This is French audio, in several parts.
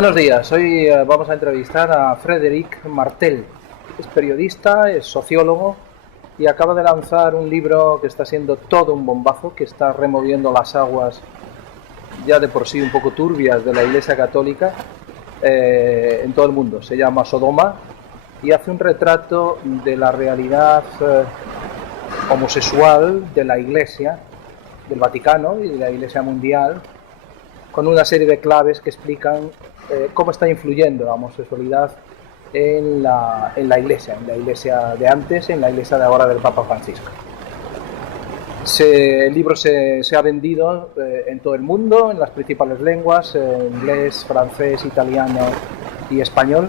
Buenos días, hoy vamos a entrevistar a Frédéric Martel. Es periodista, es sociólogo y acaba de lanzar un libro que está siendo todo un bombazo, que está removiendo las aguas ya de por sí un poco turbias de la Iglesia Católica en todo el mundo. Se llama Sodoma y hace un retrato de la realidad homosexual de la Iglesia, del Vaticano y de la Iglesia mundial, con una serie de claves que explican cómo está influyendo la homosexualidad en la Iglesia de antes, en la Iglesia de ahora del Papa Francisco. El libro se ha vendido en todo el mundo, en las principales lenguas, inglés, francés, italiano y español,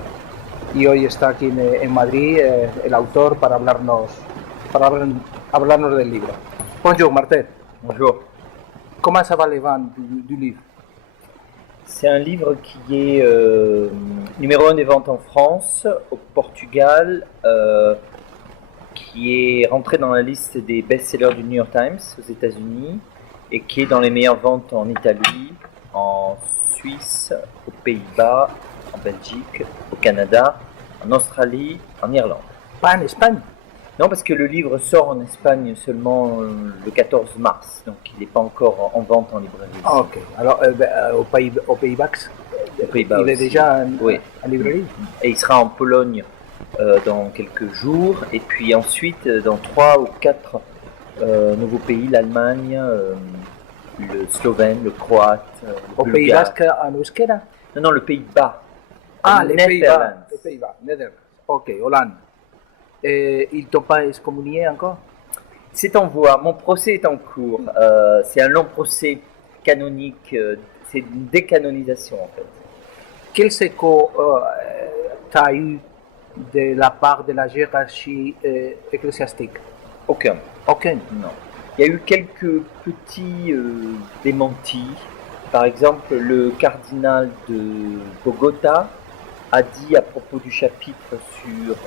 y hoy está aquí en Madrid el autor para hablarnos del libro. Bonjour Martel. Bonjour. Comment ça va les ventes du livre? C'est un livre qui est numéro 1 des ventes en France, au Portugal, qui est rentré dans la liste des best-sellers du New York Times aux États-Unis et qui est dans les meilleures ventes en Italie, en Suisse, aux Pays-Bas, en Belgique, au Canada, en Australie, en Irlande. Pas en Espagne? Non, parce que le livre sort en Espagne seulement le 14 mars, donc il n'est pas encore en vente en librairie. Ah, ok. Alors, au Pays-Bas, il est déjà en librairie? Et il sera en Pologne dans quelques jours, et puis ensuite dans 3 ou 4 nouveaux pays, l'Allemagne, le Slovène, le Croate, le Au Pays Basque en euskera? Non, le Pays-Bas. Ah, les Pays-Bas. Les Pays-Bas, Netherlands. Ok, Hollande. Il t'ont pas excommunié encore? C'est en voie, mon procès est en cours. C'est un long procès canonique, c'est une décanonisation en fait. Quel écho t'as eu de la part de la hiérarchie ecclésiastique? Aucun. Aucun? Non. Il y a eu quelques petits démentis. Par exemple, le cardinal de Bogota a dit à propos du chapitre sur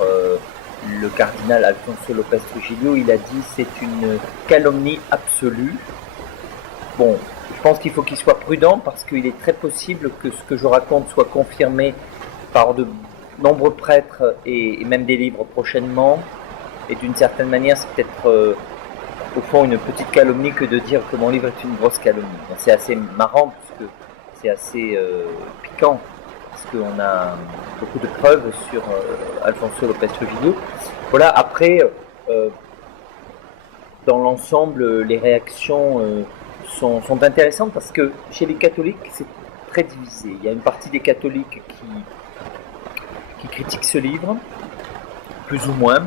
le cardinal Alfonso López Trujillo, il a dit c'est une calomnie absolue. Bon, je pense qu'il faut qu'il soit prudent parce qu'il est très possible que ce que je raconte soit confirmé par de nombreux prêtres et même des livres prochainement. Et d'une certaine manière, c'est peut-être au fond une petite calomnie que de dire que mon livre est une grosse calomnie. Donc, c'est assez marrant parce que c'est assez piquant. Parce qu'on a beaucoup de preuves sur Alfonso López Trujillo. Voilà, après, dans l'ensemble, les réactions sont intéressantes parce que chez les catholiques, c'est très divisé. Il y a une partie des catholiques qui critiquent ce livre, plus ou moins.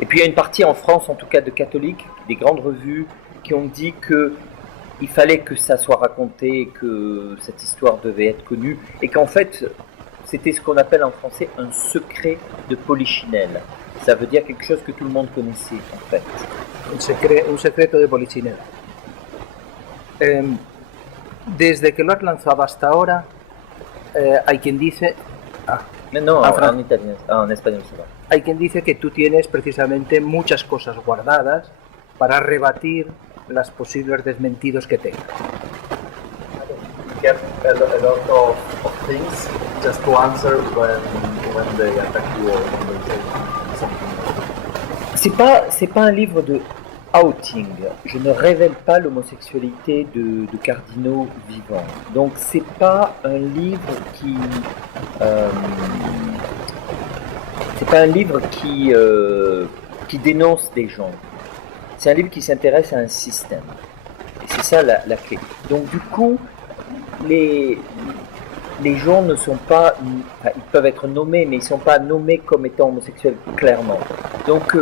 Et puis il y a une partie en France, en tout cas, de catholiques, des grandes revues, qui ont dit que il fallait que ça soit raconté, que cette histoire devait être connue, et qu'en fait, c'était ce qu'on appelle en français un secret de Polichinelle. Ça veut dire quelque chose que tout le monde connaissait, en fait. Un secreto de Polichinelle. Desde que lo has lanzado hasta ahora, hay quien dice... en italien, en espagnol, ça va. Hay quien dice que tú tienes precisamente muchas cosas guardadas para rebatir las posibles desmentidos que tenga. Get a lot of things just to answer when they attack you or when they say something. C'est pas un livre de outing. Je ne révèle pas l'homosexualité de cardinaux vivants. Donc c'est pas un livre qui qui dénonce des gens. C'est un livre qui s'intéresse à un système. Et c'est ça la clé. Donc du coup, les gens ne sont pas... Enfin, ils peuvent être nommés, mais ils ne sont pas nommés comme étant homosexuels, clairement. Donc,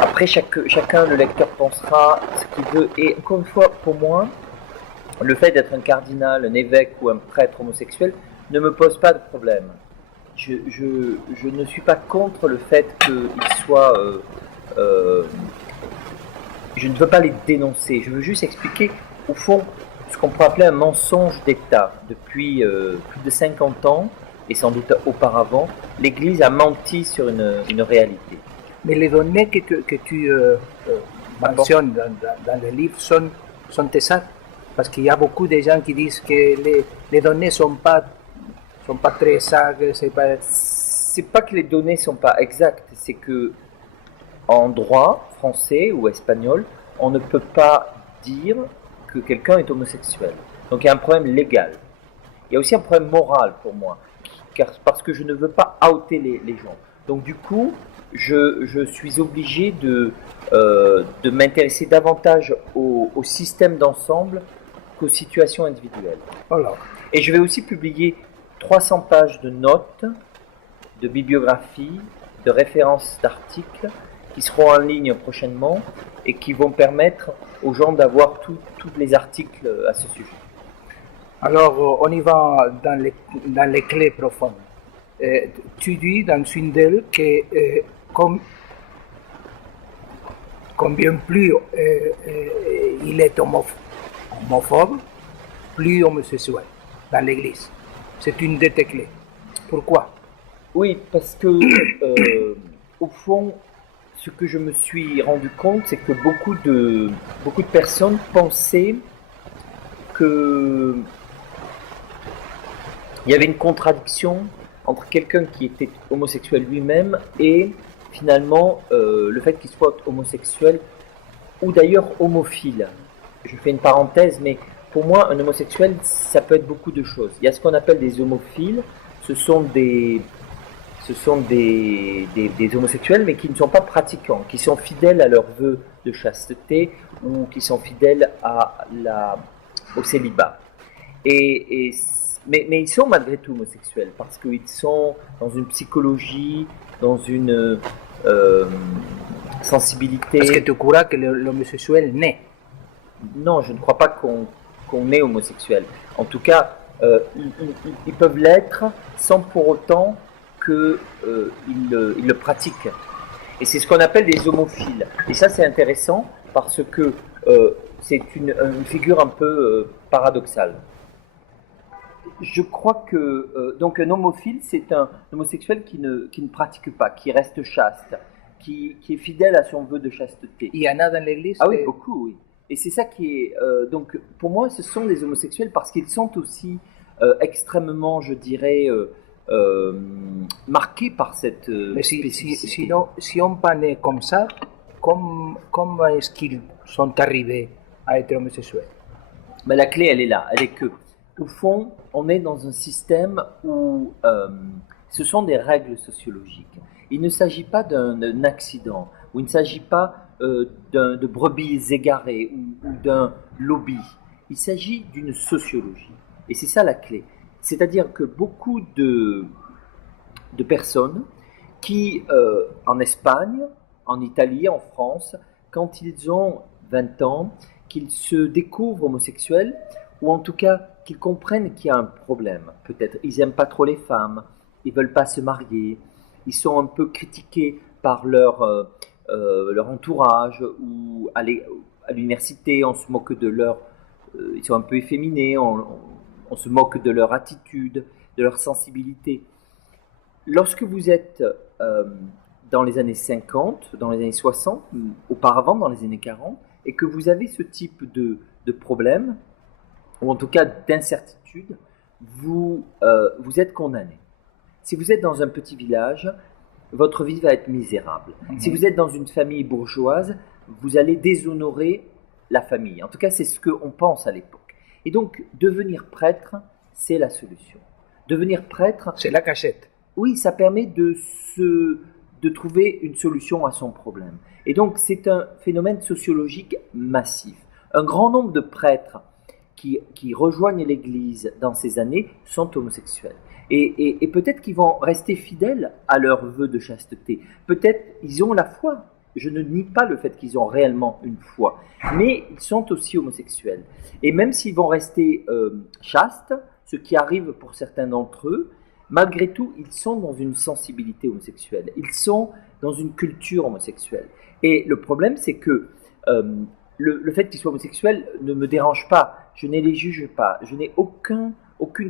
après, chacun, le lecteur, pensera ce qu'il veut. Et encore une fois, pour moi, le fait d'être un cardinal, un évêque ou un prêtre homosexuel ne me pose pas de problème. Je ne suis pas contre le fait qu'il soit... je ne veux pas les dénoncer, je veux juste expliquer au fond ce qu'on pourrait appeler un mensonge d'État. Depuis plus de 50 ans, et sans doute auparavant, l'Église a menti sur une réalité. Mais les données que tu mentionnes dans le livre sont exactes, parce qu'il y a beaucoup de gens qui disent que les données sont pas très exactes, C'est pas que les données sont pas exactes, c'est que en droit français ou espagnol, on ne peut pas dire que quelqu'un est homosexuel. Donc il y a un problème légal. Il y a aussi un problème moral pour moi, parce que je ne veux pas outer les gens. Donc du coup, je suis obligé de m'intéresser davantage au système d'ensemble qu'aux situations individuelles. Voilà. Et je vais aussi publier 300 pages de notes, de bibliographies, de références d'articles qui seront en ligne prochainement et qui vont permettre aux gens d'avoir tous les articles à ce sujet. Alors, on y va dans les clés profondes. Tu dis dans une d'elles que combien plus il est homophobe, plus homosexuel dans l'Église. C'est une de tes clés. Pourquoi? Oui, parce que au fond, ce que je me suis rendu compte, c'est que beaucoup de personnes pensaient que il y avait une contradiction entre quelqu'un qui était homosexuel lui-même et finalement le fait qu'il soit homosexuel ou d'ailleurs homophile. Je fais une parenthèse, mais pour moi, un homosexuel, ça peut être beaucoup de choses. Il y a ce qu'on appelle des homophiles, ce sont des homosexuels, mais qui ne sont pas pratiquants, qui sont fidèles à leurs vœux de chasteté ou qui sont fidèles au célibat. Mais ils sont malgré tout homosexuels, parce qu'ils sont dans une psychologie, dans une sensibilité... Parce que tu crois que l'homosexuel naît? Non, je ne crois pas qu'on est homosexuel. En tout cas, ils peuvent l'être sans pour autant qu'ils le pratiquent. Et c'est ce qu'on appelle des homophiles. Et ça, c'est intéressant parce que c'est une figure un peu paradoxale. Je crois que donc un homophile, c'est un homosexuel qui ne pratique pas, qui reste chaste, qui est fidèle à son vœu de chasteté. Il y en a dans l'Église? Ah oui, beaucoup, oui. Et c'est ça qui est... donc, pour moi, ce sont des homosexuels parce qu'ils sont aussi extrêmement, je dirais, marqués par cette spécificité. Si on parlait comme ça, comment est-ce qu'ils sont arrivés à être homosexuels? Ben, la clé, elle est là. Elle est que, au fond, on est dans un système où ce sont des règles sociologiques. Il ne s'agit pas d'un accident, ou il ne s'agit pas de brebis égarées ou d'un lobby. Il s'agit d'une sociologie. Et c'est ça la clé. C'est-à-dire que beaucoup de personnes qui, en Espagne, en Italie, en France, quand ils ont 20 ans, qu'ils se découvrent homosexuels, ou en tout cas qu'ils comprennent qu'il y a un problème. Peut-être ils n'aiment pas trop les femmes, ils ne veulent pas se marier, ils sont un peu critiqués par leur entourage, ou à l'université, on se moque de leur... ils sont un peu efféminés, on se moque de leur attitude, de leur sensibilité. Lorsque vous êtes dans les années 50, dans les années 60, auparavant dans les années 40, et que vous avez ce type de problème, ou en tout cas d'incertitude, vous êtes condamné. Si vous êtes dans un petit village, votre vie va être misérable. Si vous êtes dans une famille bourgeoise, vous allez déshonorer la famille. En tout cas, c'est ce qu'on pense à l'époque. Et donc, devenir prêtre, c'est la solution. Devenir prêtre... C'est la cachette. Oui, ça permet de trouver une solution à son problème. Et donc, c'est un phénomène sociologique massif. Un grand nombre de prêtres qui rejoignent l'Église dans ces années sont homosexuels. Et peut-être qu'ils vont rester fidèles à leur vœu de chasteté. Peut-être ils ont la foi. Je ne nie pas le fait qu'ils ont réellement une foi. Mais ils sont aussi homosexuels. Et même s'ils vont rester chastes, ce qui arrive pour certains d'entre eux, malgré tout, ils sont dans une sensibilité homosexuelle. Ils sont dans une culture homosexuelle. Et le problème, c'est que le fait qu'ils soient homosexuels ne me dérange pas. Je ne les juge pas. Je n'ai aucune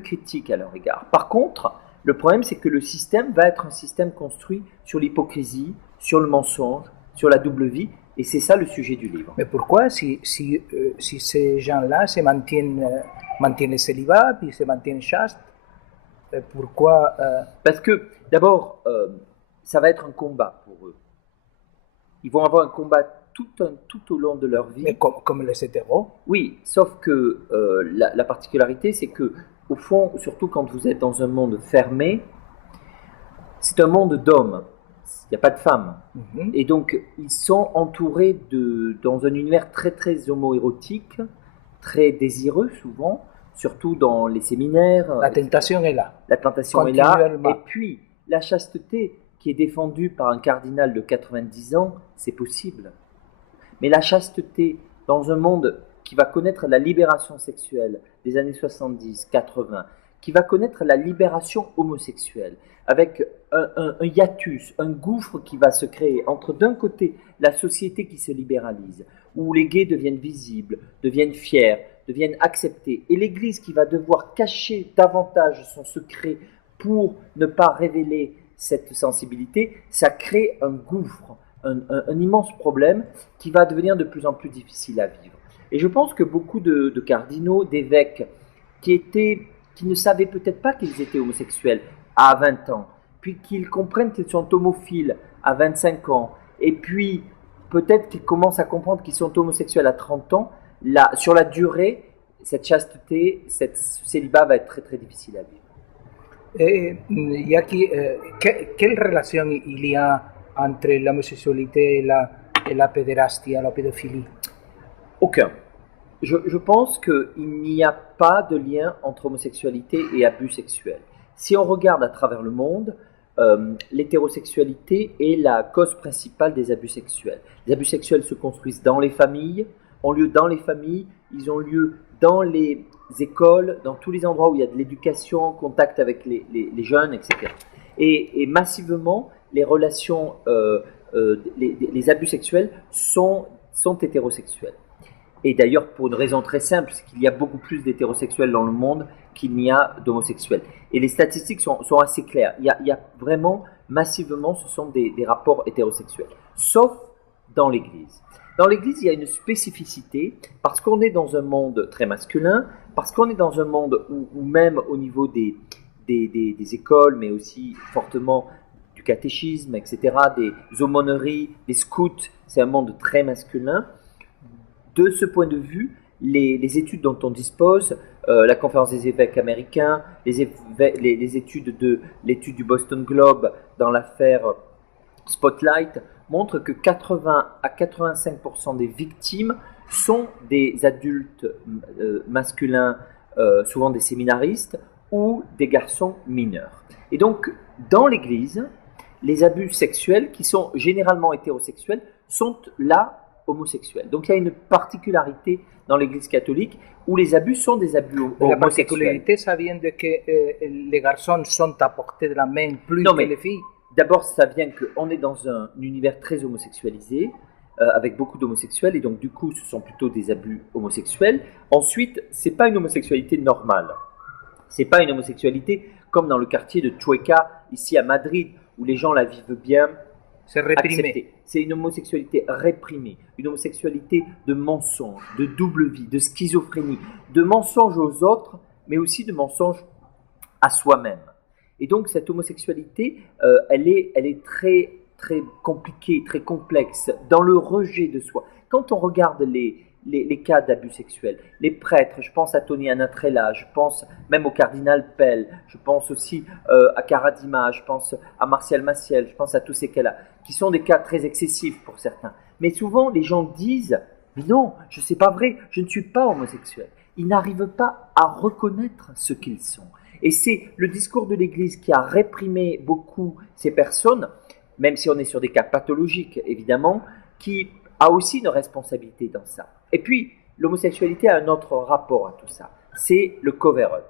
critique à leur égard. Par contre, le problème, c'est que le système va être un système construit sur l'hypocrisie, sur le mensonge, sur la double vie. Et c'est ça le sujet du livre. Mais pourquoi, si ces gens-là se maintiennent mantiennent le célibat, puis se maintiennent chastes. Pourquoi Parce que, d'abord, ça va être un combat pour eux. Ils vont avoir un combat tout au long de leur vie. Mais comme les hétéros. Oui, sauf que la particularité, c'est que, au fond, surtout quand vous êtes dans un monde fermé, c'est un monde d'hommes. Il n'y a pas de femmes. Mhm. Et donc, ils sont entourés dans un univers très, très homo-érotique, très désireux souvent, surtout dans les séminaires. La tentation est là. La tentation est là. Continuellement. Et puis, la chasteté qui est défendue par un cardinal de 90 ans, c'est possible. Mais la chasteté dans un monde qui va connaître la libération sexuelle des années 70, 80, qui va connaître la libération homosexuelle, avec un hiatus, un gouffre qui va se créer entre d'un côté la société qui se libéralise, où les gays deviennent visibles, deviennent fiers, deviennent acceptés, et l'Église qui va devoir cacher davantage son secret pour ne pas révéler cette sensibilité, ça crée un gouffre, un immense problème qui va devenir de plus en plus difficile à vivre. Et je pense que beaucoup de cardinaux, d'évêques, qui ne savaient peut-être pas qu'ils étaient homosexuels à 20 ans, puis qu'ils comprennent qu'ils sont homophiles à 25 ans, et puis peut-être qu'ils commencent à comprendre qu'ils sont homosexuels à 30 ans, là, sur la durée, cette chasteté, ce célibat va être très très difficile à vivre. Y aquí, quelle relation il y a entre l'homosexualité et la pédérastie, la pédophilie? Aucun. Je pense qu'il n'y a pas de lien entre homosexualité et abus sexuels. Si on regarde à travers le monde, l'hétérosexualité est la cause principale des abus sexuels. Les abus sexuels se construisent dans les familles, ont lieu dans les familles, ils ont lieu dans les écoles, dans tous les endroits où il y a de l'éducation, contact avec les jeunes, etc. Et massivement, les relations, les abus sexuels sont hétérosexuels. Et d'ailleurs, pour une raison très simple, c'est qu'il y a beaucoup plus d'hétérosexuels dans le monde qu'il n'y a d'homosexuels. Et les statistiques sont assez claires. Il y a vraiment, massivement, ce sont des rapports hétérosexuels. Sauf dans l'Église. Dans l'Église, il y a une spécificité, parce qu'on est dans un monde très masculin, parce qu'on est dans un monde où même au niveau des écoles, mais aussi fortement du catéchisme, etc., des aumôneries, des scouts, c'est un monde très masculin. De ce point de vue, les études dont on dispose, la conférence des évêques américains, les études de l'étude du Boston Globe dans l'affaire Spotlight, montrent que 80 à 85% des victimes sont des adultes masculins, souvent des séminaristes, ou des garçons mineurs. Et donc, dans l'Église, les abus sexuels, qui sont généralement hétérosexuels, sont là homosexuels. Donc il y a une particularité dans l'Église catholique où les abus sont des abus homosexuels. La particularité, ça vient de que les garçons sont à portée de la main plus que les filles. D'abord, ça vient qu'on est dans un univers très homosexualisé, avec beaucoup d'homosexuels, et donc du coup, ce sont plutôt des abus homosexuels. Ensuite, c'est pas une homosexualité normale. C'est pas une homosexualité comme dans le quartier de Chueca, ici à Madrid, où les gens la vivent bien. C'est réprimé. Accepté. C'est une homosexualité réprimée, une homosexualité de mensonge, de double vie, de schizophrénie, de mensonge aux autres, mais aussi de mensonge à soi-même. Et donc cette homosexualité, elle est très, très compliquée, très complexe, dans le rejet de soi. Quand on regarde les cas d'abus sexuels, les prêtres, je pense à Tony Anatrella, je pense même au cardinal Pell, je pense aussi à Karadima, je pense à Martial Maciel, je pense à tous ces cas-là, qui sont des cas très excessifs pour certains. Mais souvent, les gens disent « Mais non, je sais pas vrai, je ne suis pas homosexuel ». Ils n'arrivent pas à reconnaître ce qu'ils sont. Et c'est le discours de l'Église qui a réprimé beaucoup ces personnes, même si on est sur des cas pathologiques, évidemment, qui a aussi une responsabilité dans ça. Et puis, l'homosexualité a un autre rapport à tout ça. C'est le cover-up.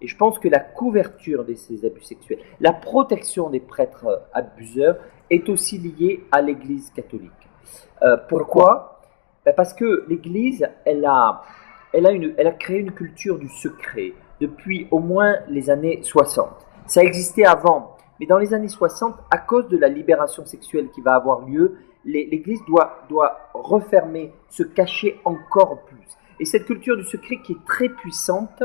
Et je pense que la couverture de ces abus sexuels, la protection des prêtres abuseurs est aussi liée à l'Église catholique. Pourquoi ? Parce que l'Église, elle a créé une culture du secret depuis au moins les années 60. Ça existait avant, mais dans les années 60, à cause de la libération sexuelle qui va avoir lieu, l'Église doit refermer, se cacher encore plus. Et cette culture du secret qui est très puissante,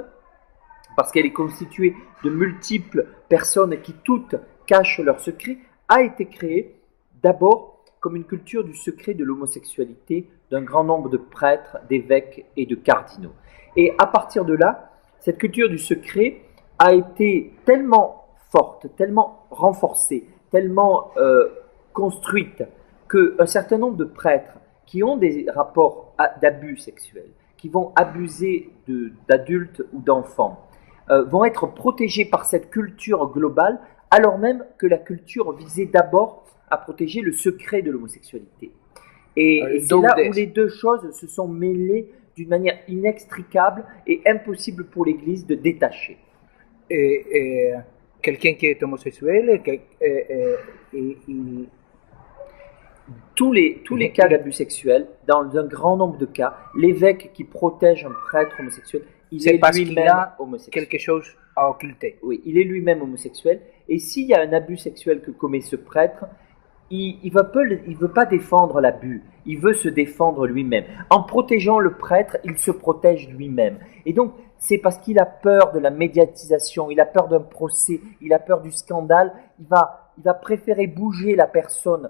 parce qu'elle est constituée de multiples personnes qui toutes cachent leurs secrets, a été créée d'abord comme une culture du secret de l'homosexualité d'un grand nombre de prêtres, d'évêques et de cardinaux. Et à partir de là, cette culture du secret a été tellement forte, tellement renforcée, tellement construite, qu'un certain nombre de prêtres qui ont des rapports d'abus sexuels, qui vont abuser d'adultes ou d'enfants, vont être protégés par cette culture globale, alors même que la culture visait d'abord à protéger le secret de l'homosexualité. Et c'est là où les deux choses se sont mêlées d'une manière inextricable et impossible pour l'Église de détacher. Quelqu'un qui est homosexuel, tous les cas d'abus sexuels, dans un grand nombre de cas, l'évêque qui protège un prêtre homosexuel, il est lui-même homosexuel. Quelque chose à occulter. Oui, il est lui-même homosexuel. Et s'il y a un abus sexuel que commet ce prêtre, il ne veut pas défendre l'abus, il veut se défendre lui-même. En protégeant le prêtre, il se protège lui-même. Et donc, c'est parce qu'il a peur de la médiatisation, il a peur d'un procès, il a peur du scandale, il va préférer bouger la personne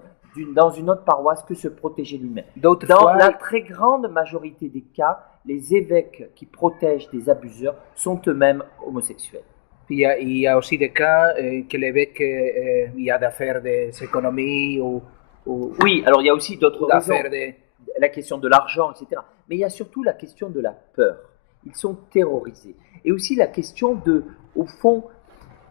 dans une autre paroisse que se protéger lui-même. Dans la très grande majorité des cas, les évêques qui protègent des abuseurs sont eux-mêmes homosexuels. Il y a aussi des cas que l'évêque il y a d'affaires d'économie ou oui, alors il y a aussi d'autres raisons, de... la question de l'argent, etc. Mais il y a surtout la question de la peur. Ils sont terrorisés. Et aussi la question de, au fond,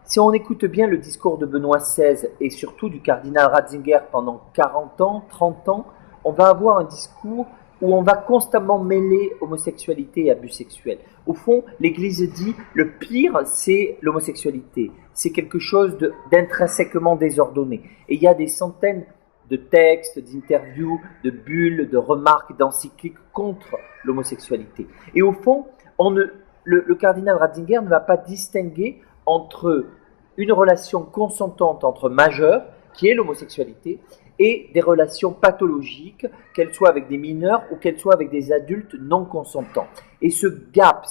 si on écoute bien le discours de Benoît XVI et surtout du cardinal Ratzinger pendant 40 ans, 30 ans, on va avoir un discours où on va constamment mêler homosexualité et abus sexuels. Au fond, l'Église dit le pire, c'est l'homosexualité. C'est quelque chose d'intrinsèquement désordonné. Et il y a des centaines de textes, d'interviews, de bulles, de remarques, d'encycliques contre l'homosexualité. Et au fond, le cardinal Ratzinger ne va pas distinguer entre une relation consentante entre majeurs, qui est l'homosexualité, et des relations pathologiques, qu'elles soient avec des mineurs ou qu'elles soient avec des adultes non consentants. Et ce gap,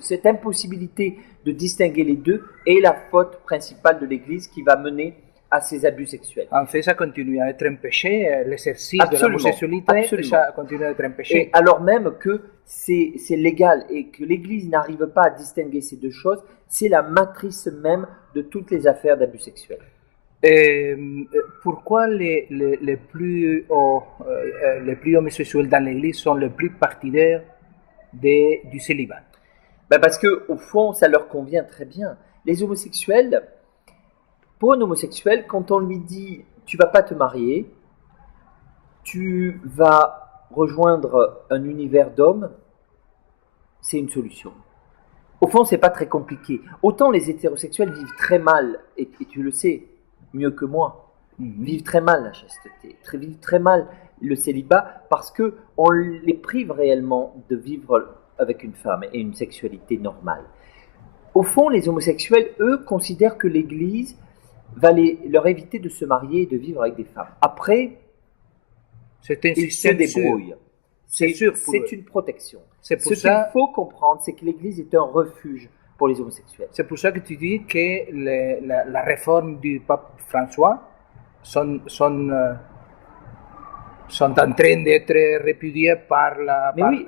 cette impossibilité de distinguer les deux est la faute principale de l'Église qui va mener à ces abus sexuels. En fait, ça continue à être un péché, l'exercice de l'homosexualité, ça continue à être un péché. Et alors même que c'est légal et que l'Église n'arrive pas à distinguer ces deux choses, c'est la matrice même de toutes les affaires d'abus sexuels. Pourquoi les plus homosexuels dans l'Église sont les plus partidaires du célibat? Parce qu'au fond, ça leur convient très bien. Les homosexuels, pour un homosexuel, quand on lui dit « tu ne vas pas te marier, tu vas rejoindre un univers d'hommes », c'est une solution. Au fond, ce n'est pas très compliqué. Autant les hétérosexuels vivent très mal, et tu le sais mieux que moi, vivent très mal la chasteté, vivent très mal le célibat, parce qu'on les prive réellement de vivre avec une femme et une sexualité normale. Au fond, les homosexuels, eux, considèrent que l'Église va leur éviter de se marier et de vivre avec des femmes. Après, ils se débrouillent. C'est une protection. Ce qu'il faut comprendre, c'est que l'Église est un refuge pour les homosexuels. C'est pour ça que tu dis que la réforme du pape François sont en train d'être répudiées par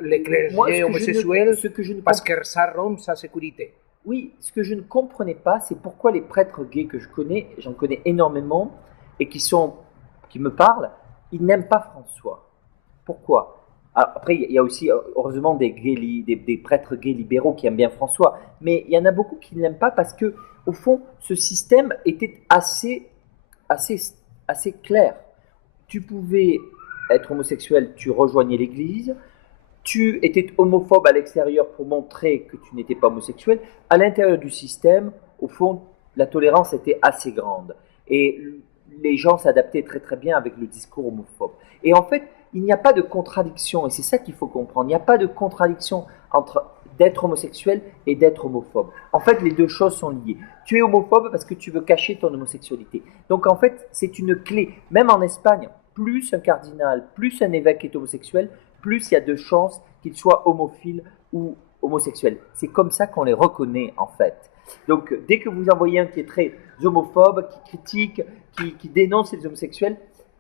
les clergés homosexuels parce que ça rompt sa sécurité. Oui, ce que je ne comprenais pas, c'est pourquoi les prêtres gays que je connais, j'en connais énormément, et qui me parlent, ils n'aiment pas François. Pourquoi ? Alors, après, il y a aussi, heureusement, des prêtres gays libéraux qui aiment bien François, mais il y en a beaucoup qui ne l'aiment pas parce que, au fond, ce système était assez clair. Tu pouvais être homosexuel, tu rejoignais l'Église. Tu étais homophobe à l'extérieur pour montrer que tu n'étais pas homosexuel. À l'intérieur du système, au fond, la tolérance était assez grande. Et les gens s'adaptaient très très bien avec le discours homophobe. Et en fait, il n'y a pas de contradiction, et c'est ça qu'il faut comprendre. Il n'y a pas de contradiction entre d'être homosexuel et d'être homophobe. En fait, les deux choses sont liées. Tu es homophobe parce que tu veux cacher ton homosexualité. Donc en fait, c'est une clé. Même en Espagne, plus un cardinal, plus un évêque est homosexuel, plus il y a de chances qu'il soit homophile ou homosexuels. C'est comme ça qu'on les reconnaît en fait. Donc dès que vous en voyez un qui est très homophobe, qui critique, qui dénonce les homosexuels,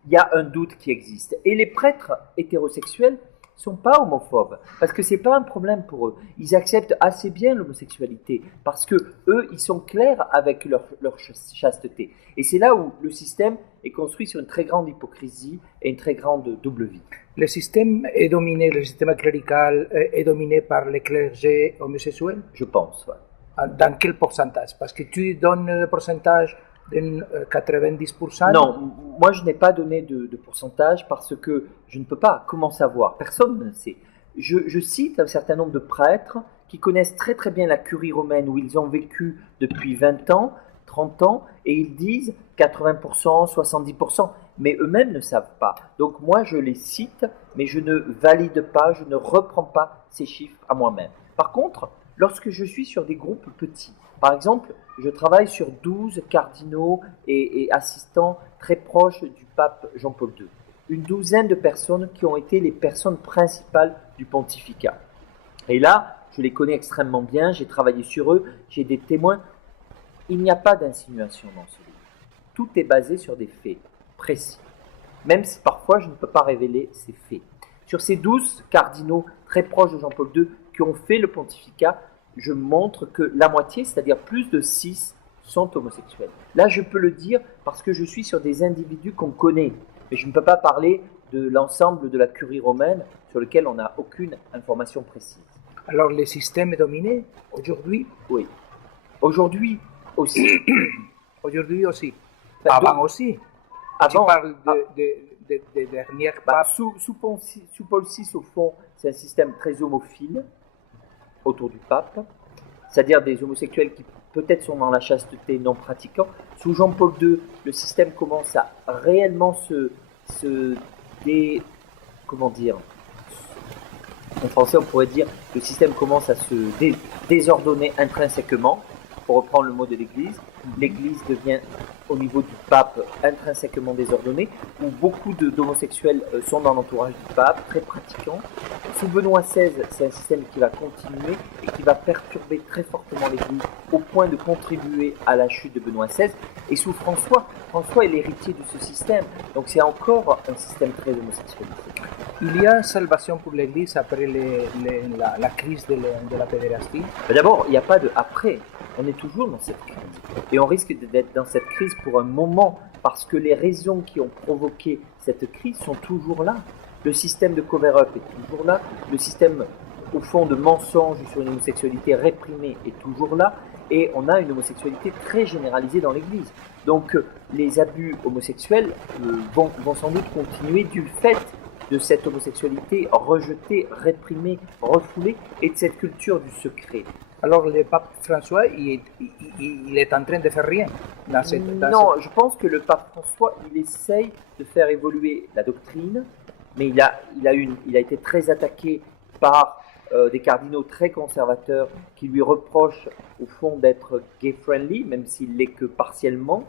il y a un doute qui existe. Et les prêtres hétérosexuels ne sont pas homophobes, parce que ce n'est pas un problème pour eux. Ils acceptent assez bien l'homosexualité, parce que eux, ils sont clairs avec leur chasteté. Et c'est là où le système est construit sur une très grande hypocrisie et une très grande double vie. Le système est dominé, le système clérical est dominé par les clergés homosexuels? Je pense, ouais. Dans quel pourcentage? Parce que tu donnes le pourcentage de 90%? Non, moi je n'ai pas donné de pourcentage parce que je ne peux pas. Comment savoir? Personne ne sait. Je cite un certain nombre de prêtres qui connaissent très très bien la curie romaine où ils ont vécu depuis 20 ans, 30 ans, et ils disent 80%, 70%, mais eux-mêmes ne savent pas. Donc moi je les cite, mais je ne valide pas, je ne reprends pas ces chiffres à moi-même. Par contre, lorsque je suis sur des groupes petits, par exemple, je travaille sur 12 cardinaux et assistants très proches du pape Jean-Paul II. Une douzaine de personnes qui ont été les personnes principales du pontificat. Et là, je les connais extrêmement bien, j'ai travaillé sur eux, j'ai des témoins. Il n'y a pas d'insinuation dans ce livre. Tout est basé sur des faits précis. Même si parfois je ne peux pas révéler ces faits. Sur ces 12 cardinaux très proches de Jean-Paul II qui ont fait le pontificat, je montre que la moitié, c'est-à-dire plus de 6, sont homosexuels. Là, je peux le dire parce que je suis sur des individus qu'on connaît. Mais je ne peux pas parler de l'ensemble de la curie romaine sur lequel on n'a aucune information précise. Alors, le système est dominé aujourd'hui? Oui. Aujourd'hui aussi. Aujourd'hui aussi. Enfin, Avant aussi. Avant, tu parles des dernières papes. Sous Paul VI, au fond, c'est un système très homophile autour du pape, c'est-à-dire des homosexuels qui peut-être sont dans la chasteté non pratiquant. Sous Jean-Paul II, le système commence à réellement comment dire, en français on pourrait dire, le système commence à se désordonner intrinsèquement, pour reprendre le mot de l'Église. L'Église devient, au niveau du pape, intrinsèquement désordonnée, où beaucoup d'homosexuels sont dans l'entourage du pape, très pratiquants. Sous Benoît XVI, c'est un système qui va continuer et qui va perturber très fortement l'Église, au point de contribuer à la chute de Benoît XVI. Et sous François est l'héritier de ce système, donc c'est encore un système très homosexualisé. Il y a salvation pour l'Église après la crise de la pédérastie? D'abord, il n'y a pas de après. On est toujours dans cette crise. Et on risque d'être dans cette crise pour un moment, parce que les raisons qui ont provoqué cette crise sont toujours là. Le système de cover-up est toujours là. Le système, au fond, de mensonges sur une homosexualité réprimée est toujours là. Et on a une homosexualité très généralisée dans l'Église. Donc les abus homosexuels vont sans doute continuer du fait de cette homosexualité rejetée, réprimée, refoulée, et de cette culture du secret. Alors le pape François, il est en train de faire rien dans cette... Non, je pense que le pape François, il essaye de faire évoluer la doctrine, mais il a été très attaqué par des cardinaux très conservateurs qui lui reprochent au fond d'être gay-friendly, même s'il l'est que partiellement.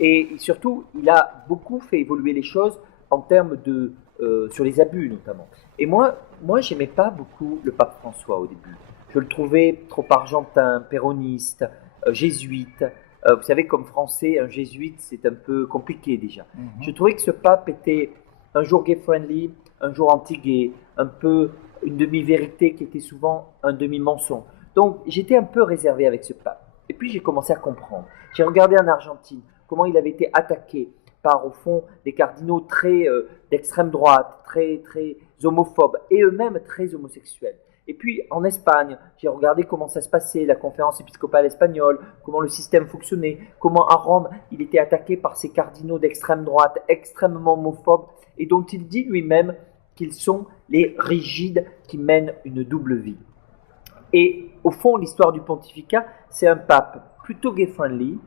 Et surtout, il a beaucoup fait évoluer les choses en termes de... sur les abus notamment. Et moi j'aimais pas beaucoup le pape François au début. Je le trouvais trop argentin, péroniste, jésuite. Vous savez, comme français, un jésuite, c'est un peu compliqué déjà. Je trouvais que ce pape était un jour gay-friendly, un jour anti-gay, un peu une demi-vérité qui était souvent un demi-mensonge. Donc j'étais un peu réservé avec ce pape. Et puis j'ai commencé à comprendre. J'ai regardé en Argentine comment il avait été attaqué par, au fond, des cardinaux très d'extrême droite, très homophobes, et eux-mêmes très homosexuels. Et puis en Espagne, j'ai regardé comment ça se passait, la conférence épiscopale espagnole, comment le système fonctionnait, comment à Rome, il était attaqué par ces cardinaux d'extrême droite, extrêmement homophobes, et dont il dit lui-même qu'ils sont les rigides qui mènent une double vie. Et au fond, l'histoire du pontificat, c'est un pape plutôt gay-friendly,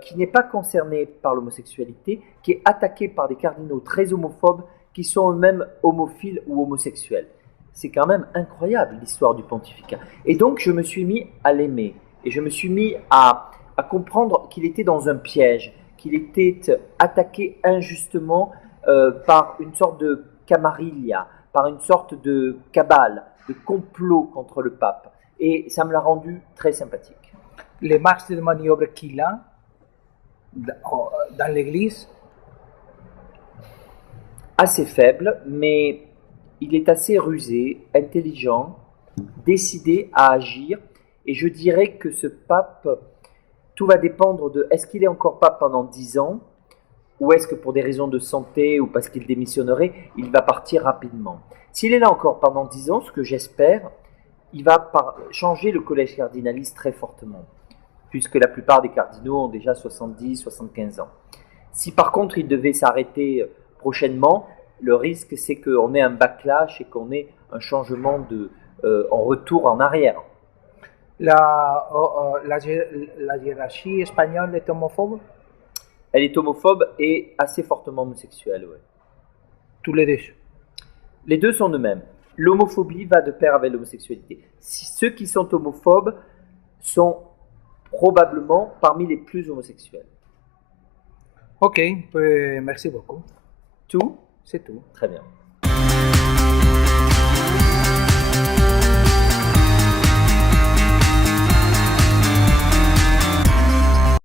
qui n'est pas concerné par l'homosexualité, qui est attaqué par des cardinaux très homophobes, qui sont eux-mêmes homophiles ou homosexuels. C'est quand même incroyable l'histoire du pontificat. Et donc je me suis mis à l'aimer, et je me suis mis à comprendre qu'il était dans un piège, qu'il était attaqué injustement par une sorte de camarilla, par une sorte de cabale, de complot contre le pape. Et ça me l'a rendu très sympathique. Les marges de manœuvre qu'il a dans l'Église, Assez faible, mais il est assez rusé, intelligent, décidé à agir. Et je dirais que ce pape, tout va dépendre de est-ce qu'il est encore pape pendant 10 ans, ou est-ce que pour des raisons de santé ou parce qu'il démissionnerait, il va partir rapidement. S'il est là encore pendant 10 ans, ce que j'espère, il va changer le collège cardinaliste très fortement, puisque la plupart des cardinaux ont déjà 70-75 ans. Si par contre il devait s'arrêter prochainement, le risque c'est qu'on ait un backlash et qu'on ait un changement en retour en arrière. la hiérarchie espagnole est homophobe, Elle est homophobe et assez fortement homosexuelle. Ouais. tous les deux. Les deux sont de même. L'homophobie va de pair avec l'homosexualité. Ceux qui sont homophobes sont probablement parmi les plus homosexuels. Ok, pues merci beaucoup. Tout? C'est tout. Très bien.